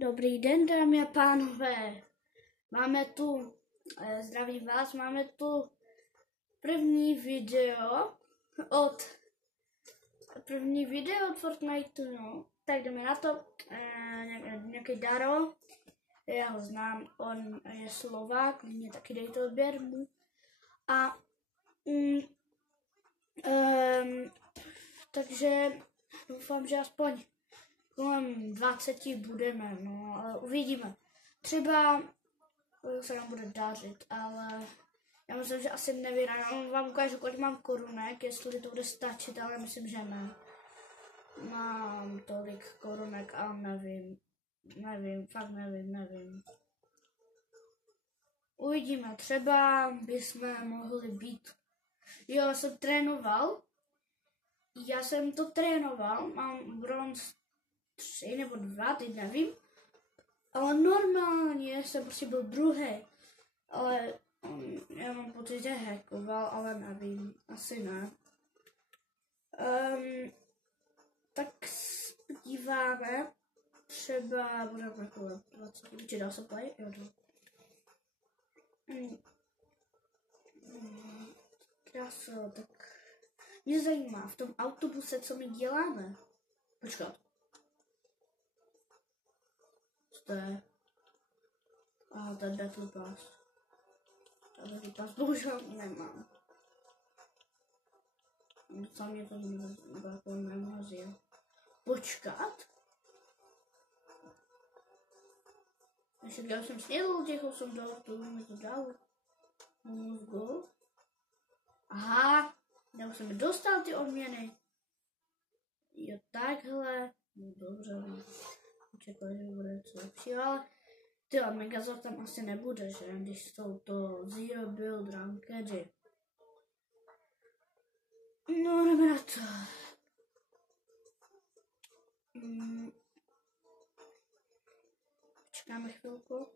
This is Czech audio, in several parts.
Dobrý den, dámy a pánové. Máme tu, zdravím vás, máme tu první video od Fortniteu, no. Tak jdeme na to, nějaký Daro, já ho znám, on je Slovák, mě taky dejte odběr mu. A takže doufám, že aspoň kolem 20 budeme, no, ale uvidíme. Třeba se nám bude dařit, ale já myslím, že asi nevím. Já vám ukážu, kolik mám korunek, jestli to bude stačit, ale myslím, že ne. Mám tolik korunek, ale fakt nevím. Uvidíme, třeba bychom mohli být. Jo, já jsem to trénoval, mám bronz 3 nebo 2, teď nevím. Ale normálně jsem prostě byl druhý. Ale já mám pocit, že hackoval, ale nevím, asi ne. Tak podíváme. Třeba budeme kolem 20, či dal se play? Jo, dal. Kráso, tak mě zajímá v tom autobuse, co my děláme. Počkat. To je. Aha, ten Battle Pass. Ten Battle Pass bohužel nemám. Docela mě to nemozil. Počkat? Ještě já jsem snědl těch 8 dortů, mi to dal. Mozgu. Aha, já už jsem dostal ty odměny. Jo, takhle. No dobře, no. Čekal, že bude co lepšího, ale tyhle Megazord tam asi nebude, že? Když jsou to Zero Build Rankedy. No, jdeme na to. Čekáme chvilku.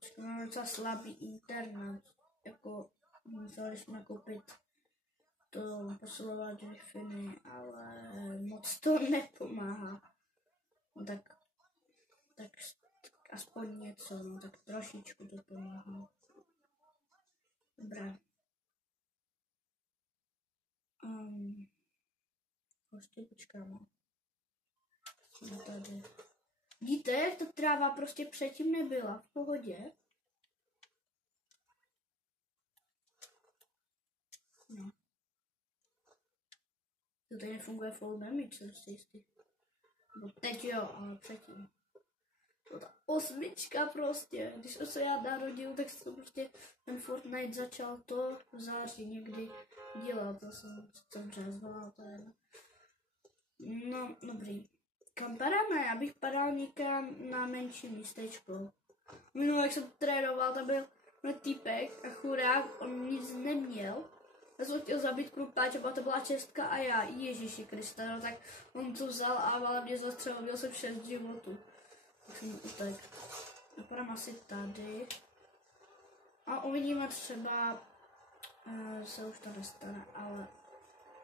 Čekáme docela slabý internet. Jako museli jsme koupit to posilovač Wi-Fi, ale moc to nepomáhá. No tak aspoň něco, no tak trošičku to pomáhá. Dobré. Prostě počkáme. No tady. Vidíte, jak ta tráva prostě předtím nebyla v pohodě? No. To tady nefunguje full damage, jsem si jistý. No teď jo, ale předtím. To ta 8 prostě. Když jsem se já narodil, tak jsem prostě ten Fortnite začal to v září někdy dělat. To jsem březnoval, to je. No, dobrý. Kam padáme? Já bych padal někam na menší místečko. Minule, jak jsem trénoval, tam byl týpek a chudák, on nic neměl. Já jsem chtěl zabít krupáče, to byla čestka a já, Ježíši Krista, no tak on to vzal a ale mě zastřelil, měl jsem 6 životů. Tak jsem utek. Napadám asi tady. A uvidíme, třeba se už to nestane, ale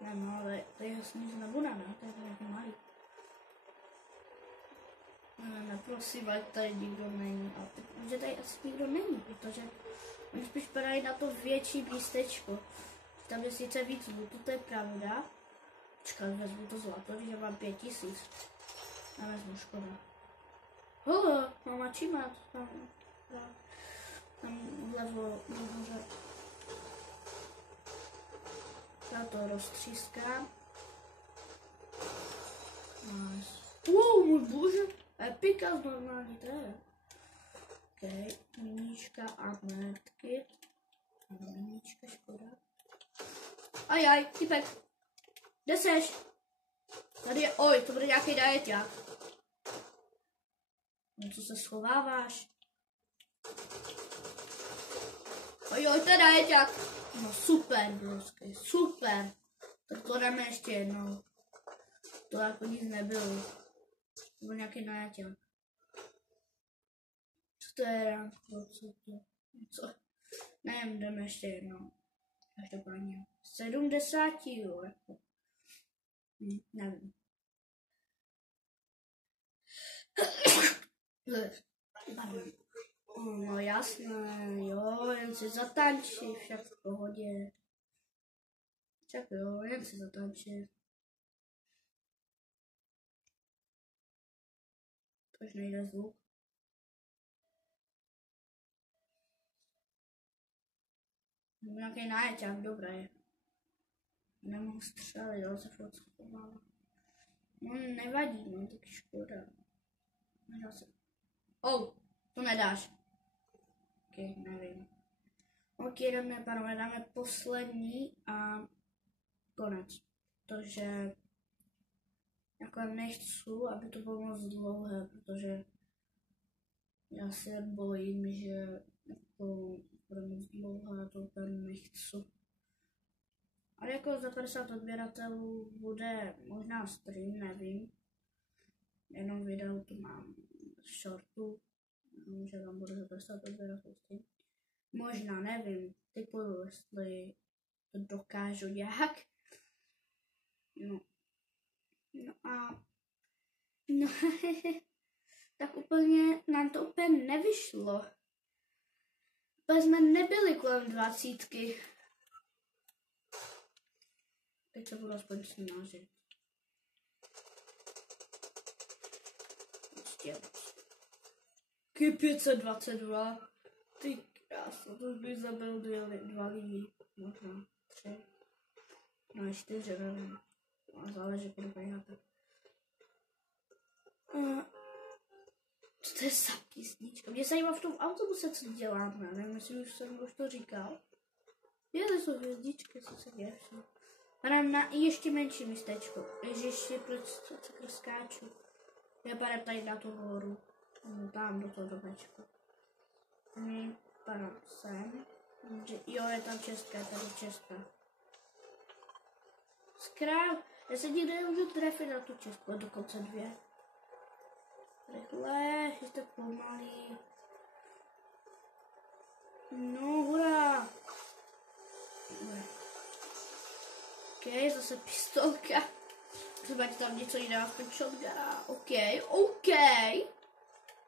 nevím, ale tady nic nebude, ne? To je nějaký malý. Neprosím, ať tady nikdo není. Ale že tady asi nikdo není, protože oni spíš padají na to větší místečko. Tam je sice víc zlutu, to je pravda. Počkat, vezmu to zlato, když já mám 5000. Nevezmu, škoda. Holo, mám achievement. Tam vlevo nahoře. Já to roztřískám. Nice. Wow, můj bože. Epika normální, to je. OK, miníčka a medkit. Miníčka, škoda. Ajaj, typek. Kde seš? Tady je, oj, to bude nějaký dajeťák. No co se schováváš? Ojoj, to je dajeťák. No super, broskej, super. Tak to dáme ještě jednou. To jako nic nebylo. To byl nějaký dajeťák. Co to je? Co? Nevím, jdeme ještě jednou. Každopádně 70, jo, jako. Nevím. Pardon. No jasné, jo, jen si zatančí, však v pohodě. Však jo, jen si zatančí. Tož nejde zvuk. Nějaký nájeťák, dobré. Nemohu střelit, ale se furt schovává. No nevadí, no tak škoda. Nedá se. To nedáš. Ok, nevím. Ok, dáme poslední a konec. Protože jako nechci, aby to bylo moc dlouhé, protože já se bojím, že jako bude moc dlouhé, to úplně nechci. Ale jako za 50 odběratelů bude možná stream, nevím. Jenom video tu mám z shortu, že tam bude za 50 odběratelů stream. Možná, nevím, typuju, jestli to dokážu nějak. No a tak úplně nám to úplně nevyšlo. To jsme nebyli kolem 20. Teď se budu aspoň snažit. Prostě. 522. Ty krásno, to bych zabil 2 lidi. Možná 3. No 4, nevím. No, záleží, kdo běháte. Co to je za písnička? Mě zajímá v tom autobuse, co děláme. Nevím, jestli už jsem to říkal. To jsou hvězdičky, co se děje. Padám na ještě menší místečko. Ježiši, proč se skáču? Já padám tady na tu horu. Tam do toho domečku. Padám sem. Jo, je tam česká, tady česká. Skráv. Já se nikdy nemůžu trefit na tu českou, dokonce 2. Rychle, jste pomalý. No, hurá. Ok, zase pistolka. Třeba tam něco jiného, aspoň shotguna. Ok.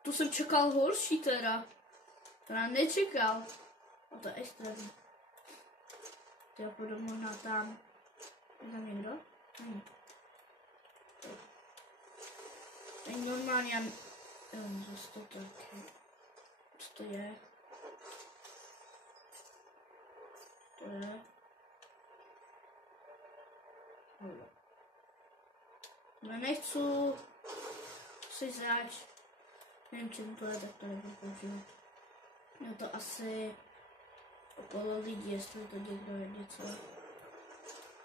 Tu jsem čekal horší teda. To nám nečekal. A to je extrémní. To je podobně možná tam. Je tam někdo? Není. Tady normálně já... Zase to taky. Co to je? To je... No nechci si zač. Nevím, čím to je, tak to nebudu používat. No to asi okolo lidí, jestli to někdo je něco.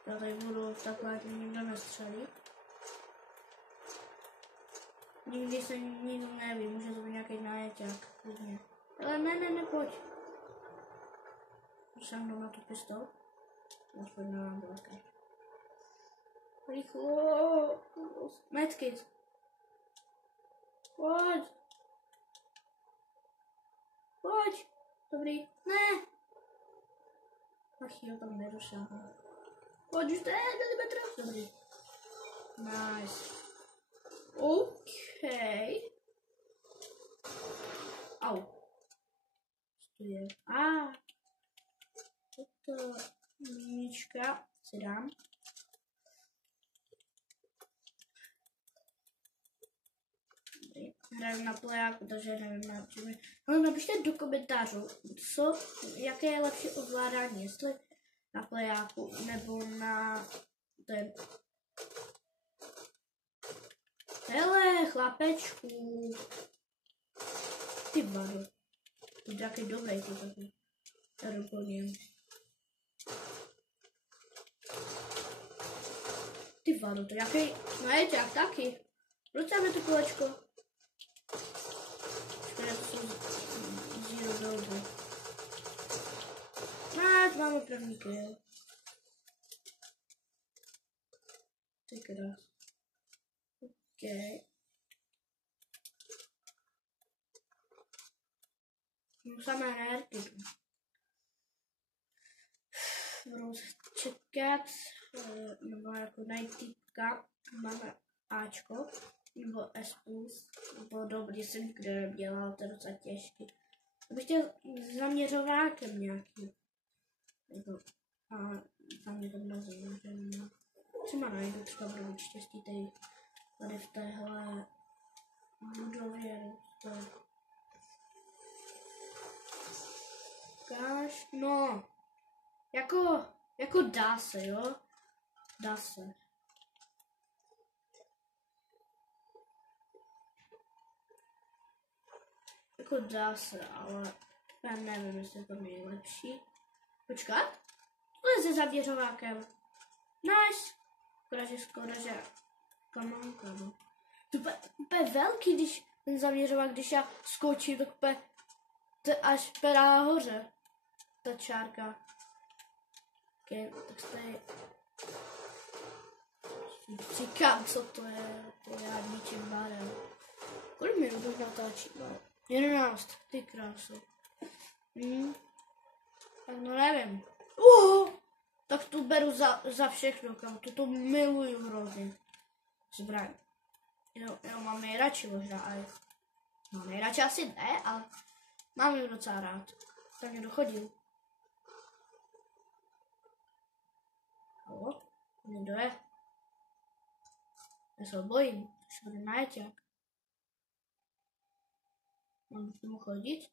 Já tady budu takhle, nikdo nestřelí. Nikdy se nikdo neví, může to být nějaký nájeťák. Ale ne, pojď. Šáhnu na tu pistol. Aspoň na vám velké. Rychlo. Medkit. Pojď. Dobrý. Ne. Ach jo, tam nedošáhnu. Pojď, už to je milimetr. Dobrý. Nice. OK. Au. Co je? Toto mínička si dám. Hraju na plejáku, takže nevím na čem. Ale napište do komentářů, jaké je lepší ovládání, jestli na plejáku nebo na ten. Hele, chlapečku. Ty vado. To je taky dobrý, to taky. Já doplním. Ty vado, to je jaký. No je to jak taky. Proč máme to kolečko? Škoda, to jsou zero buildy. Máme první kill. Ty krás. OK. No samé nérky. Budu čekat, nebo jako najít týpka. Máme Ačko. nebo S+, nebo dobrý jsem nikdy nedělal, to je docela těžký. Já bych chtěl zaměřovákem nějaký. Jako, a tam mě to mrazí, že no. Třeba najdu, třeba budu mít štěstí tady v téhle budově. Ukáž, no, jako dá se, jo, dá se. Jako dá se, ale já nevím, jestli to nejlepší. Počkat, to je se zaměřovákem. Nice. Skoro, že kamanka, no. To je velký, když ten zaměřovák, když já skočím, tak to až perá nahoře. Ta čárka. Okay, tak tady říkám, co to je. To já ničím bádem. Kolik minut natáčí? 11, ty krásy. Tak no nevím. Tak tu beru za všechno, kam to miluju hrozně. Zbraň. Jo, mám nejradši možná, ale no nejradši asi ne, ale mám ji docela rád. Tak mě dochodil. Jo, někdo je. Já se ho bojím, až bude nájeťák. Mám k tomu chodit?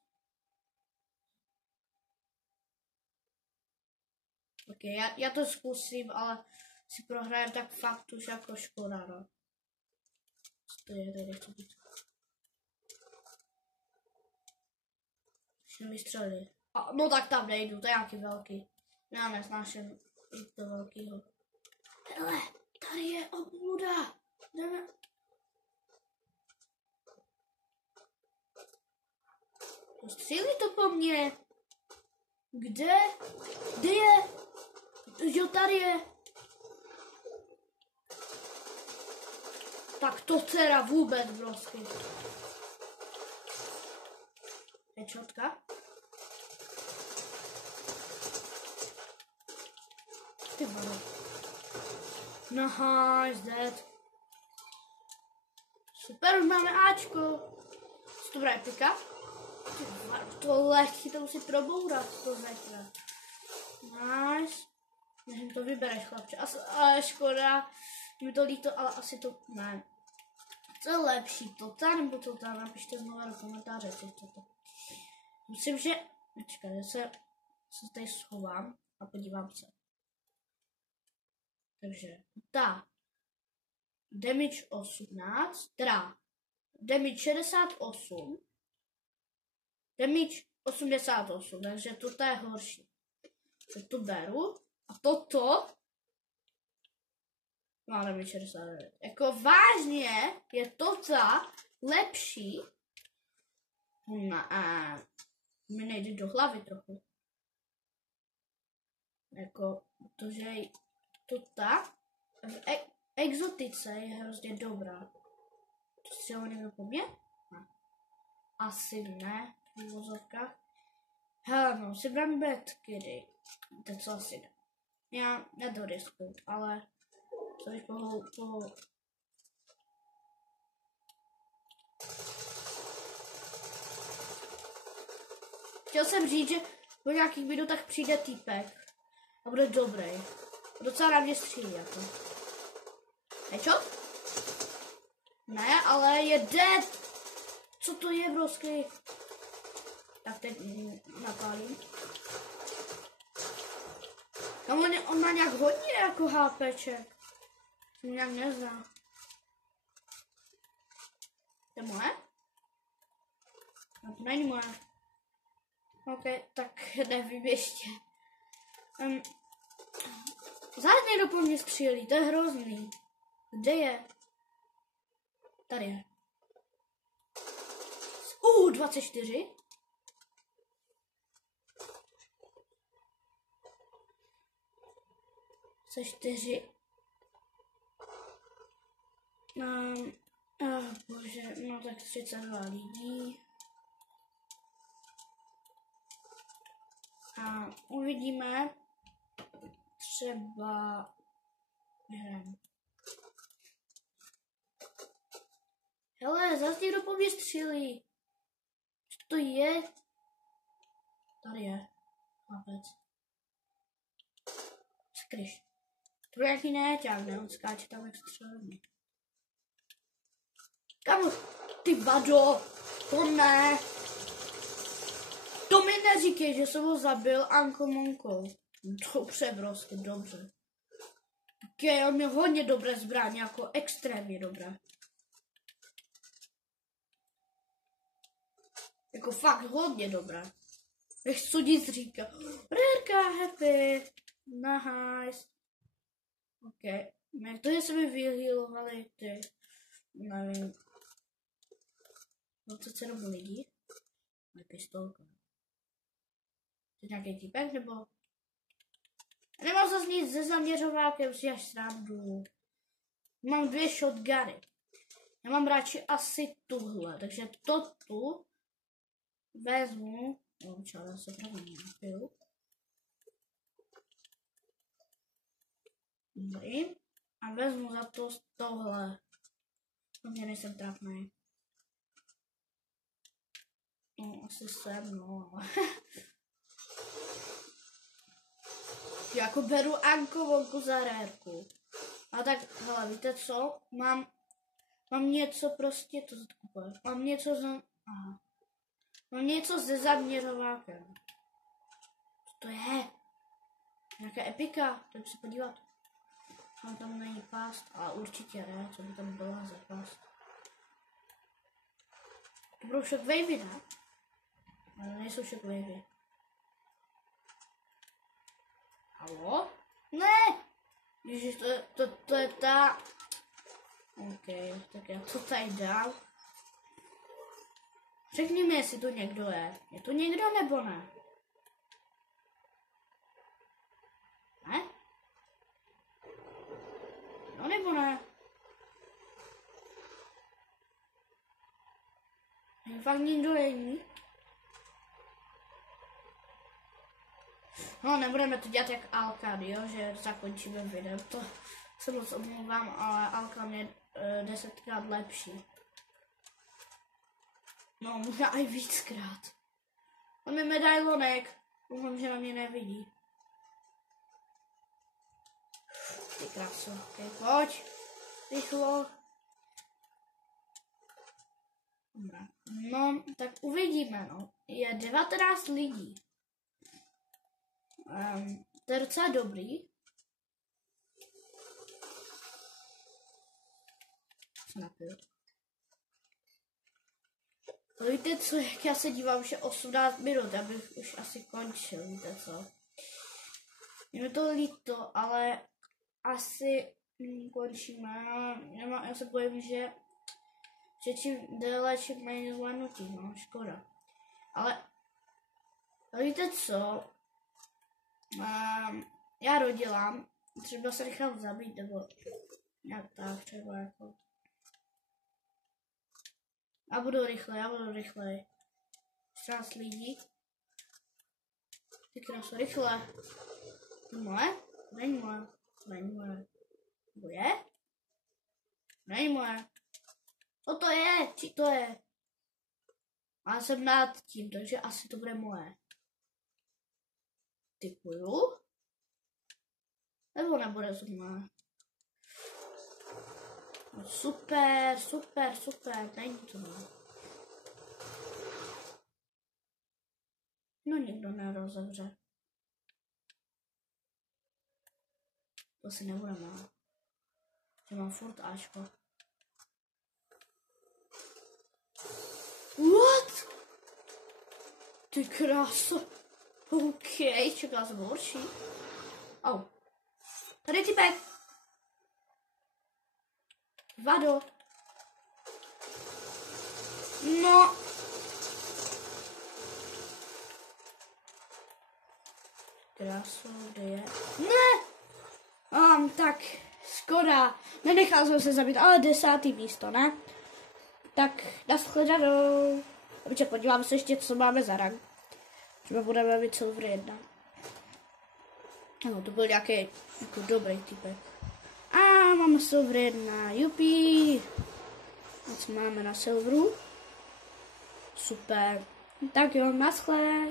Ok, já to zkusím, ale si prohrajem tak fakt už jako škoda, no. To je, tady nechci být. Už nevystřelili. No tak tam nejdu, to je nějaký velký. Já nesnáším jít do velkýho. Hele, tady je obluda. Jdeme. Střílí to po mně. Kde? Kde je? Jo, tady je. Tak to dcera vůbec brosky. Headshotka. Ty vole. Nice, dead. Super, už máme Ačko. Co to bude epika? Ty vole, to lehký, to musí probourat, to zajtra. Nice. Než to vybereš, chlapče. Ale škoda. Mi to líto, ale asi to ne. Co je lepší, Tota nebo Tota? Napište znovu do komentáře, co to. Myslím, že... Počkej, já se tady schovám a podívám se. Takže, damage 18, teda damage 68, damage 88, takže toto je horší. Tak to beru a toto má damage 69. Jako vážně je toto lepší. Mi nejde do hlavy trochu. Jako, protože tota v exotice je hrozně dobrá. To střelo někdo po mně? Ne. Asi ne, v vozovkách. Hele no, si brám Bad Kitty. To co asi ne. Já nedoriskuju, ale co bych po... Chtěl jsem říct, že po nějakých minutách přijde týpek a bude dobrý. Docela na mě střílí jako. Headshot? Ne, ale je dead. Co to je, brosky? Tak teď napálím. Tam on má nějak hodně jako HPček. Jsem nějak nezná. To je moje? No to není moje. Ok, tak nevím ještě. Zároveň někdo po mně střílí, to je hrozný. Kde je? Tady je. 24. Se 4. Bože, no tak 32 lidí. A uvidíme. Třeba... Nevím. Hele, zase někdo po mě střílí. Co to je? Tady je. Chlapec. Skryš. To je nějaký néťák, ne? On skáče tam jak střelný. Kamu? Ty vado! To ne! To mi neříkej, že jsem ho zabil Anko Monko. Dobře, prostě, dobře. Okay, on měl hodně dobré zbraně, jako extrémně dobré. Jako fakt hodně dobré. Nech co nic říká. Rarka, happy. Nice. Ok. Jak to, že se mi vyhýlovali ty, nevím. 27 lidí. A pistolka. To je nějaký týpek, nebo? Nemám zase nic se zaměřovákem, si až srandu. Mám 2 shotguny. Já mám radši asi tuhle, takže to tu vezmu. No, čau, se právě napiju. Dobrý. A vezmu za to tohle. Hlavně nejsem trapnej. No, asi jsem, no, ale... Jako beru Ankovonku za rérku. A tak, hele, víte co? Mám něco prostě, to kupuje. Mám něco za... Aha. Mám něco se zaměřovákem. Co to je? Nějaká epika, jdem se podívat. Tam není past, ale určitě ne, co by tam byla za past. To budou shockwavy, ne? Ale nejsou shockwavy. Halo? Ne! Ježiš, to je ta... OK, tak já to tady dám. Řekni mi, jestli tu někdo je. Je tu někdo nebo ne? Ne? No nebo ne? Fakt nikdo není. No, nebudeme to dělat jak Alkan, jo, že zakončíme video. To se moc omlouvám, ale Alkan je 10krát lepší. No, možná i víckrát. On je medailonek. Doufám, že na mě nevidí. Ty krásu. Okay, pojď. Rychlo. Dobrá. No, tak uvidíme, no. Je 19 lidí. To je docela dobrý. Napiju. Víte co, jak já se dívám, že 18 minut, abych už asi končil, víte co. Je mi to líto, ale asi končíme. Já se bojím, že čím déle, čím méně zvládnutí, no, škoda. Ale víte co, já rodila, třeba se nechám zabít, nebo nějak tak třeba jako. Já budu rychle. 14 lidí. Ty krásu, rychle. Moje? Není moje. Nebo je? Není moje. Co to je? Či to je? Já jsem nad tím, takže asi to bude moje. Typuju. Nebo nebude to moje? No super. Není to moje. No nikdo nerozevře. To si nebudeme. Že mám furt Ačko. What? Ty kráso. OK, čekala jsem horší. Oh. Tady typek. Vado. No. Kráso, kde je? Ne! Tak, škoda. Nenechal jsem se zabít, ale 10. místo, ne? Tak, nashledanou. Dobře, podívám se ještě, co máme za rank. Třeba budeme mít silver 1. Ano, to byl nějaký jako dobrý typek. A máme silver 1, jupí. Nic máme na serveru. Super. Tak jo, naschle.